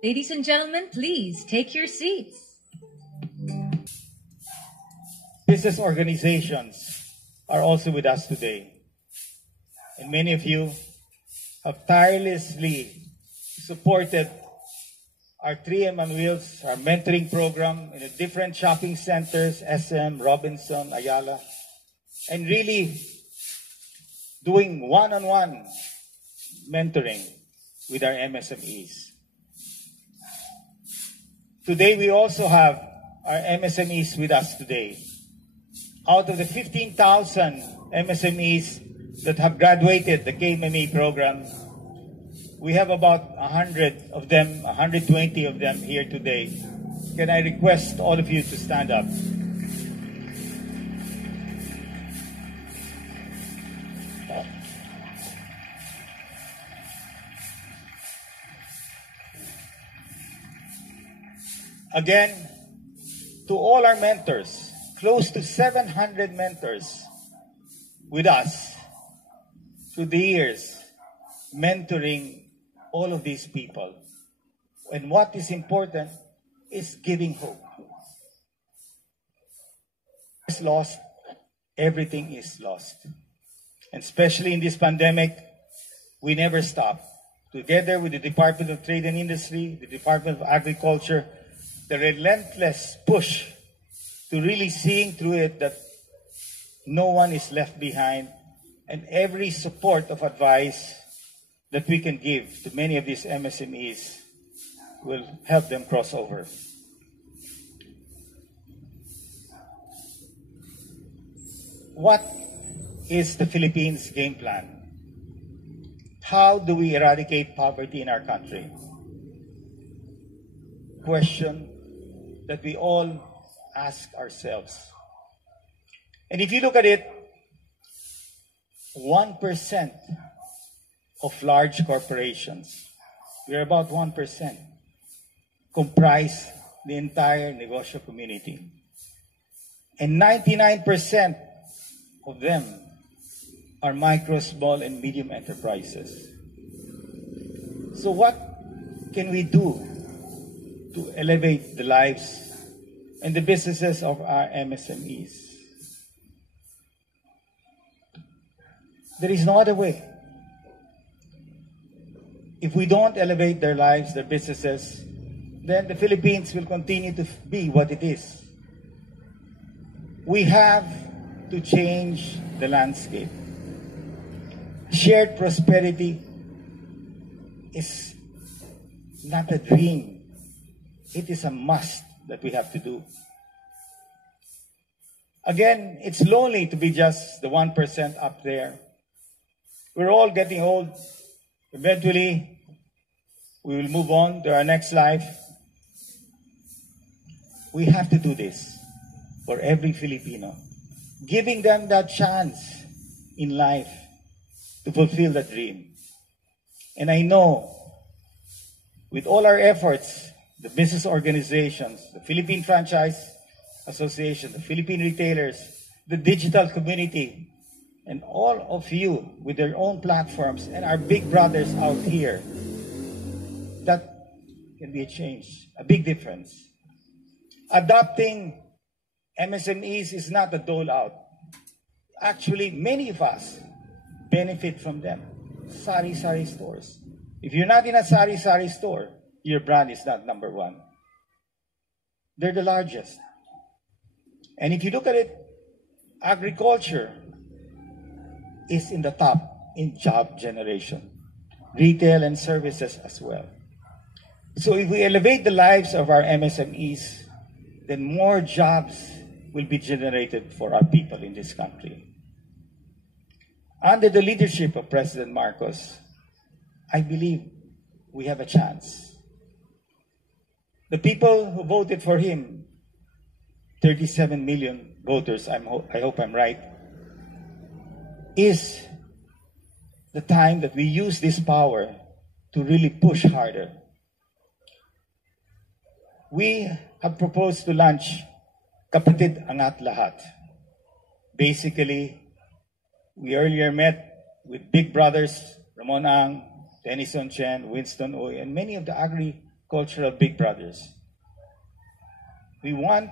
Ladies and gentlemen, please take your seats. Business organizations are also with us today. And many of you have tirelessly supported our 3M on Wheels, our mentoring program in the different shopping centers, SM, Robinson, Ayala, and really doing one-on-one mentoring with our MSMEs. Today, we also have our MSMEs with us today. Out of the 15,000 MSMEs that have graduated the KMME program, we have about 100 of them, 120 of them here today. Can I request all of you to stand up? Again, to all our mentors, close to 700 mentors with us through the years, mentoring all of these people. And what is important is giving hope. It's lost, everything is lost. And especially in this pandemic, we never stop. Together with the Department of Trade and Industry, the Department of Agriculture, the relentless push to really seeing through it that no one is left behind, and every support of advice that we can give to many of these MSMEs will help them cross over. What is the Philippines' game plan? How do we eradicate poverty in our country? Question that we all ask ourselves. And if you look at it, 1% of large corporations, we're about 1%, comprise the entire negosyo community. And 99% of them are micro, small, and medium enterprises. So what can we do to elevate the lives and the businesses of our MSMEs? There is no other way. If we don't elevate their lives, their businesses, then the Philippines will continue to be what it is. We have to change the landscape. Shared prosperity is not a dream. It is a must that we have to do. Again, it's lonely to be just the 1% up there. We're all getting old. Eventually, we will move on to our next life. We have to do this for every Filipino, giving them that chance in life to fulfill that dream. And I know, with all our efforts, the business organizations, the Philippine Franchise Association, the Philippine retailers, the digital community, and all of you with their own platforms and our big brothers out here, that can be a change, a big difference. Adopting MSMEs is not a dole out. Actually, many of us benefit from them. Sari-sari stores. If you're not in a sari-sari store, your brand is not number one. They're the largest. And if you look at it, agriculture is in the top in job generation. Retail and services as well. So if we elevate the lives of our MSMEs, then more jobs will be generated for our people in this country. Under the leadership of President Marcos, I believe we have a chance. The people who voted for him, 37 million voters, I hope I'm right, is the time that we use this power to really push harder. We have proposed to launch Kapatid Angat Lahat. Basically, we earlier met with big brothers, Ramon Ang, Tennyson Chen, Winston Oy, and many of the agri cultural big brothers. We want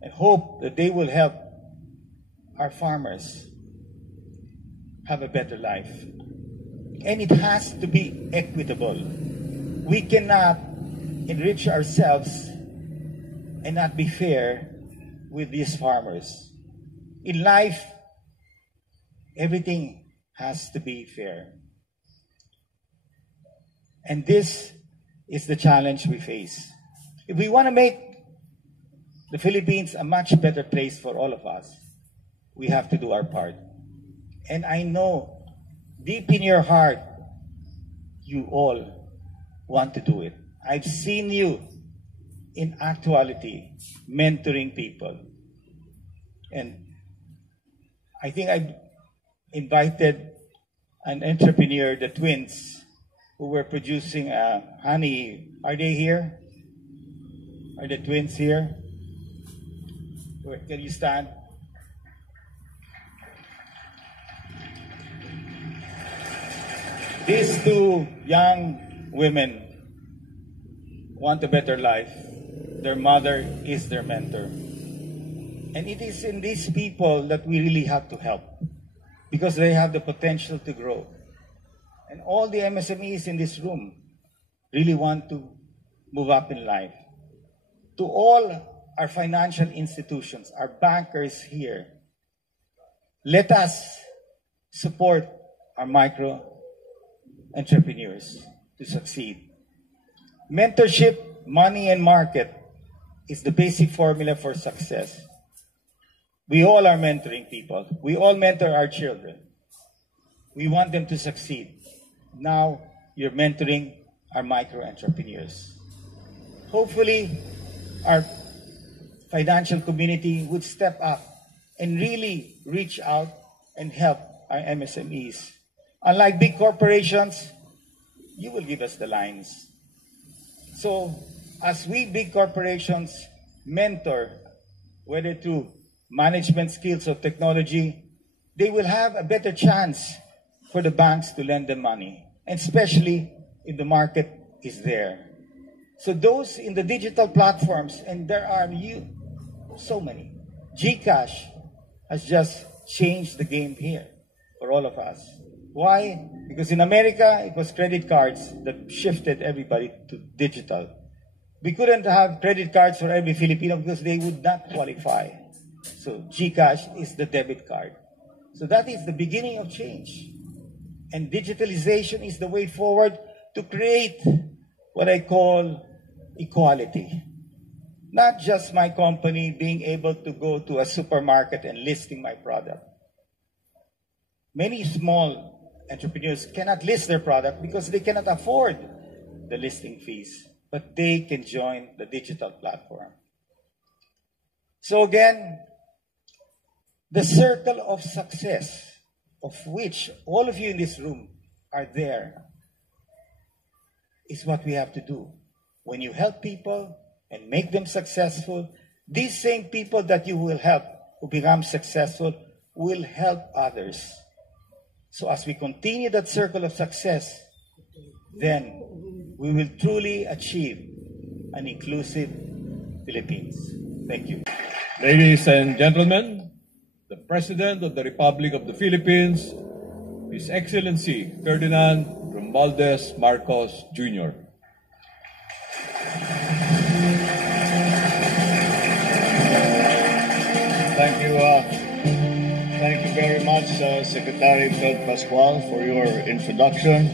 and hope that they will help our farmers have a better life. And it has to be equitable. We cannot enrich ourselves and not be fair with these farmers. In life, everything has to be fair. And this is the challenge we face. If we want to make the Philippines a much better place for all of us, we have to do our part. And I know deep in your heart, you all want to do it. I've seen you in actuality mentoring people. And I think I invited an entrepreneur, the twins, who were producing honey. Are they here? Are the twins here? Can you stand? These two young women want a better life. Their mother is their mentor. And it is in these people that we really have to help, because they have the potential to grow. And all the MSMEs in this room really want to move up in life. To all our financial institutions, our bankers here, let us support our micro entrepreneurs to succeed. Mentorship, money, and market is the basic formula for success. We all are mentoring people. We all mentor our children. We want them to succeed. Now, you're mentoring our micro entrepreneurs. Hopefully, our financial community would step up and really reach out and help our MSMEs. Unlike big corporations, you will give us the lines. So, as we big corporations mentor, whether through management skills or technology, they will have a better chance for the banks to lend them money, and especially if the market is there. So those in the digital platforms, and there are so many. GCash has just changed the game here for all of us. Why? Because in America, it was credit cards that shifted everybody to digital. We couldn't have credit cards for every Filipino because they would not qualify. So GCash is the debit card. So that is the beginning of change. And digitalization is the way forward to create what I call equality. Not just my company being able to go to a supermarket and listing my product. Many small entrepreneurs cannot list their product because they cannot afford the listing fees, but they can join the digital platform. So again, the circle of success, of which all of you in this room are there, is what we have to do. When you help people and make them successful, these same people that you will help who become successful will help others. So as we continue that circle of success, then we will truly achieve an inclusive Philippines. Thank you. Ladies and gentlemen, the President of the Republic of the Philippines, His Excellency Ferdinand Romualdez Marcos, Jr. Thank you very much, Secretary Fred Pascual, for your introduction.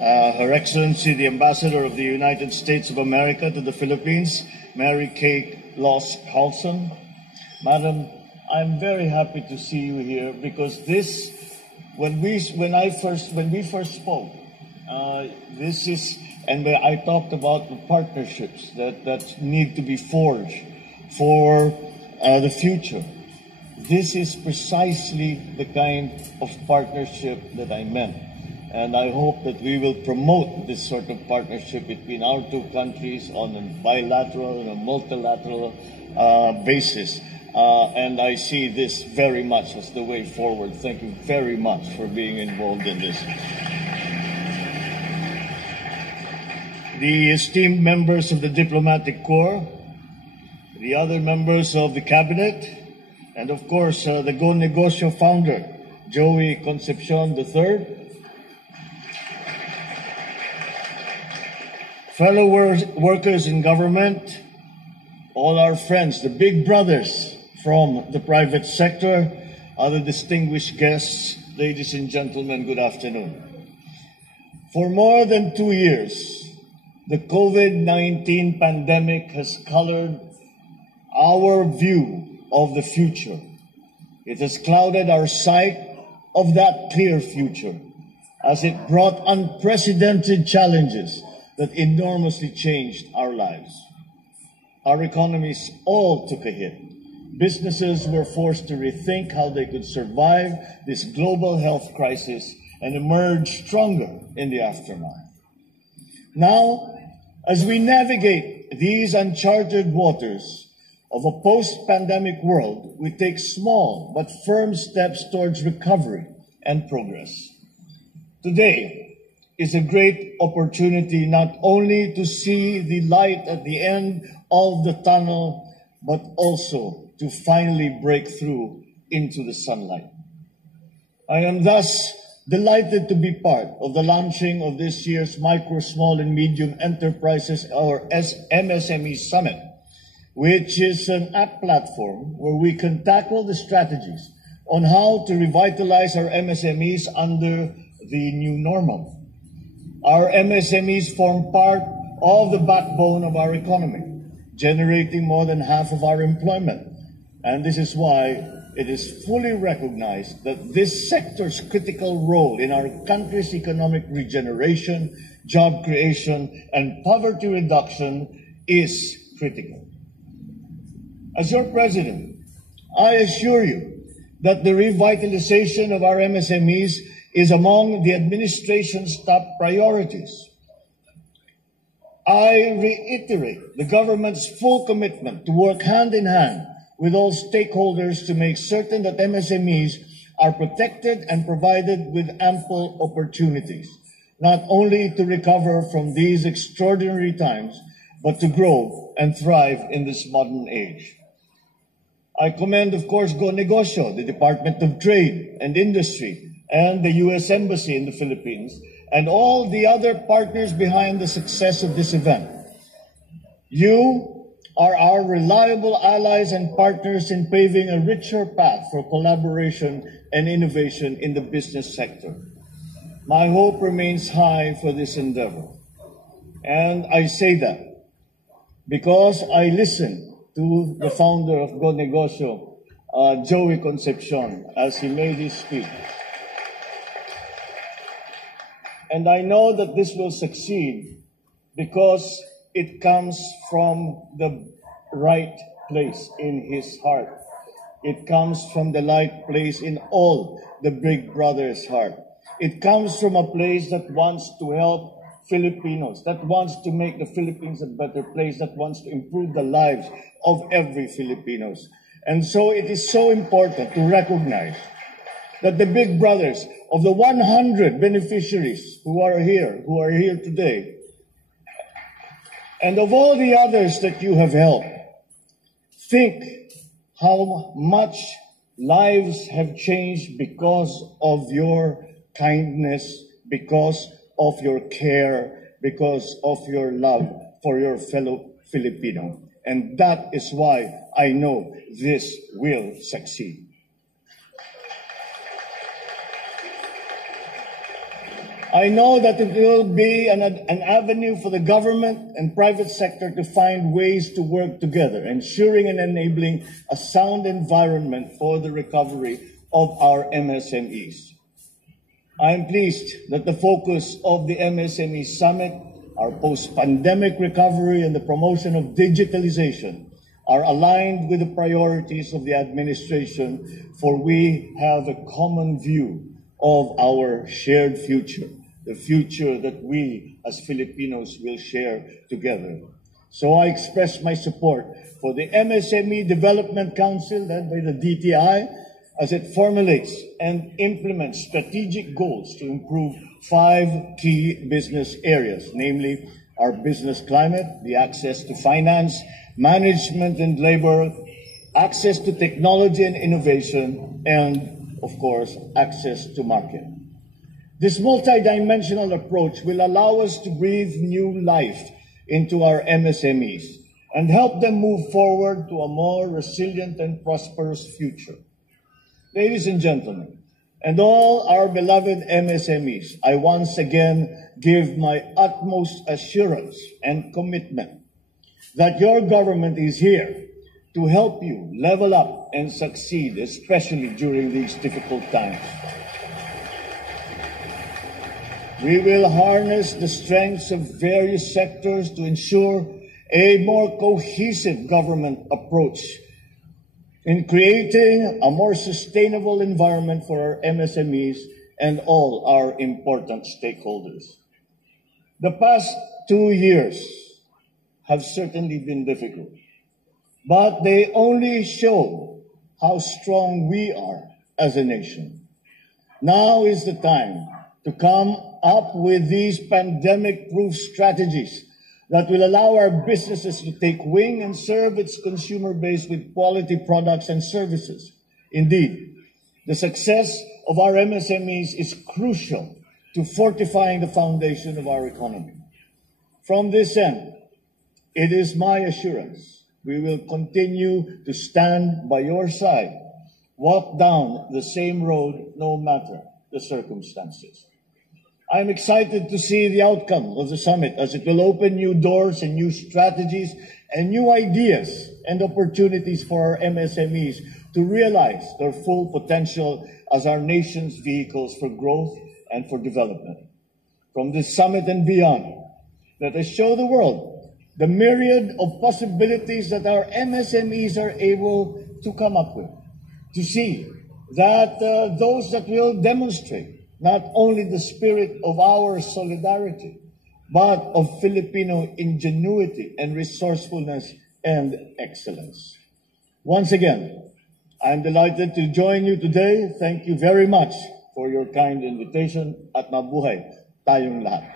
Her Excellency, the Ambassador of the United States of America to the Philippines, Mary Kate Loss Halson. Madam, I'm very happy to see you here because this, when we first spoke, this is, and I talked about the partnerships that need to be forged for the future. This is precisely the kind of partnership that I meant. And I hope that we will promote this sort of partnership between our two countries on a bilateral and a multilateral basis. And I see this very much as the way forward. Thank you very much for being involved in this. the esteemed members of the Diplomatic Corps, the other members of the Cabinet, and of course, the Go Negosyo founder, Joey Concepcion III, fellow workers in government, all our friends, the big brothers from the private sector, other distinguished guests, ladies and gentlemen, good afternoon. For more than 2 years, the COVID-19 pandemic has colored our view of the future. It has clouded our sight of that clear future as it brought unprecedented challenges that enormously changed our lives. Our economies all took a hit. Businesses were forced to rethink how they could survive this global health crisis and emerge stronger in the aftermath. Now, as we navigate these uncharted waters of a post-pandemic world, we take small but firm steps towards recovery and progress. Today is a great opportunity not only to see the light at the end of the tunnel, but also to finally break through into the sunlight. I am thus delighted to be part of the launching of this year's Micro, Small and Medium Enterprises, or MSME Summit, which is an app platform where we can tackle the strategies on how to revitalize our MSMEs under the new normal. Our MSMEs form part of the backbone of our economy, generating more than half of our employment. And this is why it is fully recognized that this sector's critical role in our country's economic regeneration, job creation, and poverty reduction is critical. As your president, I assure you that the revitalization of our MSMEs is among the administration's top priorities. I reiterate the government's full commitment to work hand in hand with all stakeholders to make certain that MSMEs are protected and provided with ample opportunities, not only to recover from these extraordinary times, but to grow and thrive in this modern age. I commend, of course, Go Negosyo, the Department of Trade and Industry, and the U.S. Embassy in the Philippines, and all the other partners behind the success of this event. You are our reliable allies and partners in paving a richer path for collaboration and innovation in the business sector. My hope remains high for this endeavor. And I say that because I listened to the founder of Go Negosyo, Joey Concepcion, as he made his speech. And I know that this will succeed because it comes from the right place in his heart. It comes from the right place in all the big brothers' heart. It comes from a place that wants to help Filipinos, that wants to make the Philippines a better place, that wants to improve the lives of every Filipinos. And so it is so important to recognize that the big brothers of the 100 beneficiaries who are here today, and of all the others that you have helped, think how much lives have changed because of your kindness, because of your care, because of your love for your fellow Filipino. And that is why I know this will succeed. I know that it will be an avenue for the government and private sector to find ways to work together, ensuring and enabling a sound environment for the recovery of our MSMEs. I am pleased that the focus of the MSME Summit, our post-pandemic recovery and the promotion of digitalization are aligned with the priorities of the administration, for we have a common view of our shared future, the future that we as Filipinos will share together. So I express my support for the MSME Development Council led by the DTI as it formulates and implements strategic goals to improve 5 key business areas, namely our business climate, the access to finance, management and labor, access to technology and innovation, and, of course, access to market. This multidimensional approach will allow us to breathe new life into our MSMEs and help them move forward to a more resilient and prosperous future. Ladies and gentlemen, and all our beloved MSMEs, I once again give my utmost assurance and commitment that your government is here to help you level up and succeed, especially during these difficult times. We will harness the strengths of various sectors to ensure a more cohesive government approach in creating a more sustainable environment for our MSMEs and all our important stakeholders. The past 2 years have certainly been difficult, but they only show how strong we are as a nation. Now is the time to come up with these pandemic-proof strategies that will allow our businesses to take wing and serve its consumer base with quality products and services. Indeed, the success of our MSMEs is crucial to fortifying the foundation of our economy. From this end, it is my assurance we will continue to stand by your side, walk down the same road no matter the circumstances. I'm excited to see the outcome of the summit as it will open new doors and new strategies and new ideas and opportunities for our MSMEs to realize their full potential as our nation's vehicles for growth and for development. From this summit and beyond, let us show the world the myriad of possibilities that our MSMEs are able to come up with, to see that those that will demonstrate not only the spirit of our solidarity, but of Filipino ingenuity and resourcefulness and excellence. Once again, I'm delighted to join you today. Thank you very much for your kind invitation at mabuhay tayong lahat.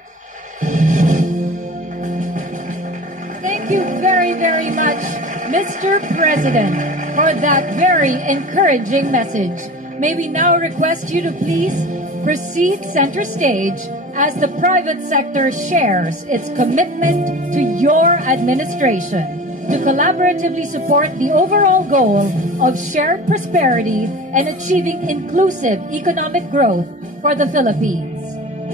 Thank you very, very much, Mr. President, for that very encouraging message. May we now request you to please proceed center stage as the private sector shares its commitment to your administration to collaboratively support the overall goal of shared prosperity and achieving inclusive economic growth for the Philippines.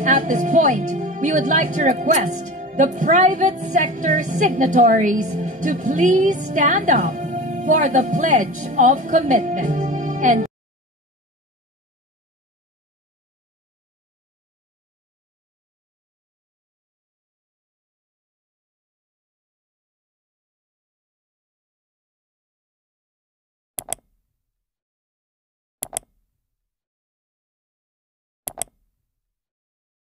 At this point, we would like to request the private sector signatories to please stand up for the Pledge of Commitment. And